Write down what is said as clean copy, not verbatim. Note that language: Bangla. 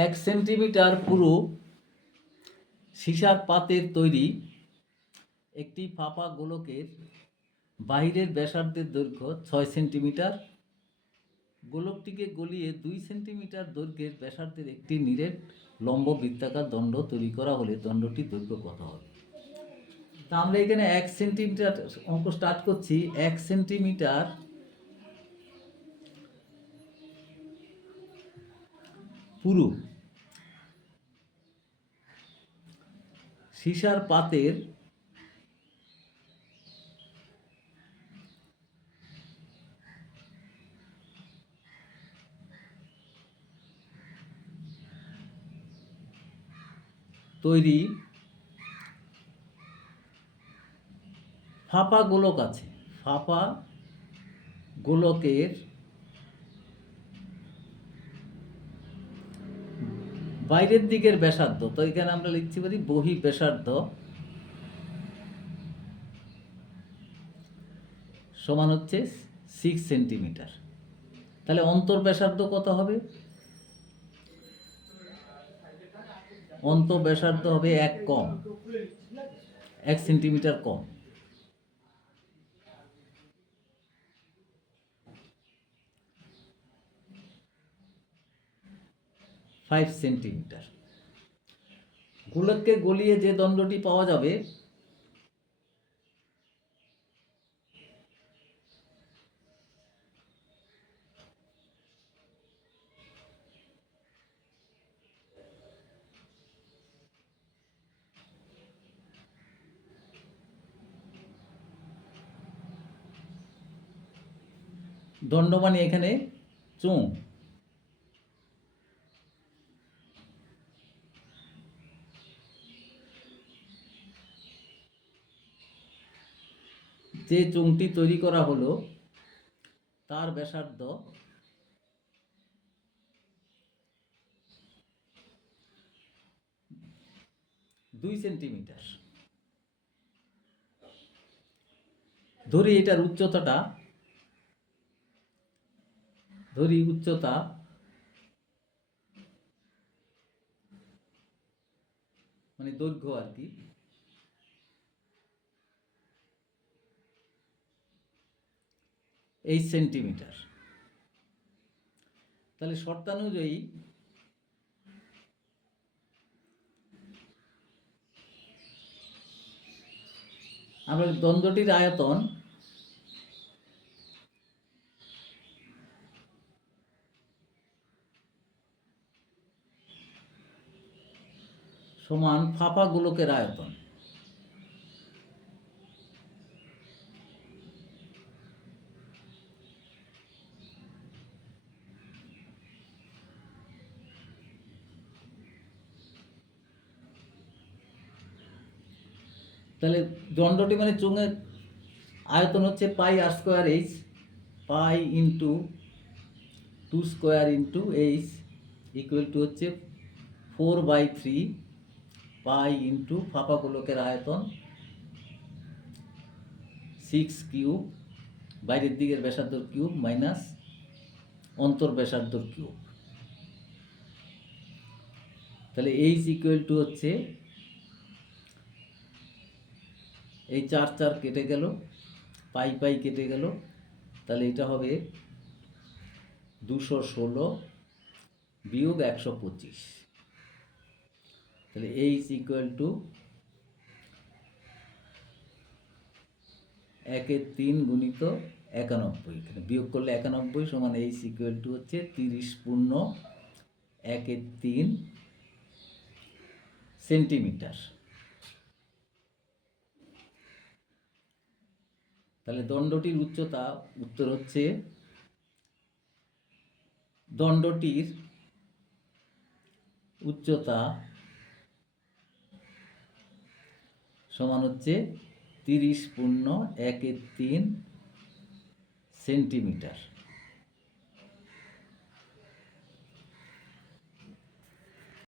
1 সেন্টিমিটার পুরু সীসার পাতের তৈরি একটি ফাঁপা গোলকের বাহিরের ব্যাসার্ধের দৈর্ঘ্য 6 সেন্টিমিটার। গোলকটিকে গলিয়ে 2 সেন্টিমিটার দৈর্ঘ্যের ব্যাসার্ধের একটি নিরেট লম্ব বৃত্তাকার দণ্ড তৈরি করা হলে দণ্ডটির দৈর্ঘ্য কত হবে? তা আমরা এখানে 1 সেন্টিমিটার অঙ্ক স্টার্ট করছি। 1 সেন্টিমিটার পুরু সীসার পাতের তৈরি ফাঁপা গোলক আছে। ফাঁপা গোলকের বাইরের দিকের ব্যাসার্ধ, তো এখানে আমরা লিখতে পারি বহি ব্যাসার্ধ সমান হচ্ছে 6 সেন্টিমিটার। তাহলে অন্তর ব্যাসার্ধ কত হবে? অন্তর ব্যাসার্ধ হবে 1 সেন্টিমিটার কম। Five centimetre. গোলককে গলিয়ে যে দণ্ডটি পাওয়া যাবে দণ্ড মানে এখানে চোঙ। যে চোঙটি তৈরি করা হলো তার ব্যাসার্ধ 2 সেন্টিমিটার। ধরি এটার উচ্চতা মানে দৈর্ঘ্য আর কি, 8 সেন্টিমিটার। তাহলে শর্তানুযায়ী আমরা দণ্ডটির আয়তন সমান ফাঁপা গোলকের আয়তন। তাহলে দণ্ডটি মানে চোঙের আয়তন হচ্ছে pi r square h, pi into 2 square into h equal to হচ্ছে 4/3 পাই ইন্টু ফাঁপা গোলকের আয়তন 6 কিউব, বাইরের দিকের ব্যাসার্ধ কিউব মাইনাস অন্তর ব্যাসার্ধ কিউব। তাহলে এইচ ইকুয়াল টু হচ্ছে এই 4 4 কেটে গেল, পাই পাই কেটে গেল, তাহলে এটা হবে 216 বিয়োগ 125। তাহলে এইচ ইকুয়াল টু 1/3 গুণিত 91, এখানে বিয়োগ করলে 91 সমান এইচ ইকুয়াল টু হচ্ছে 30 পূর্ণ 1/3 সেন্টিমিটার। তাহলে দণ্ডটির উচ্চতা, উত্তর হচ্ছে দণ্ডটির উচ্চতা সমান হচ্ছে 30 পূর্ণ 1/3 সেন্টিমিটার।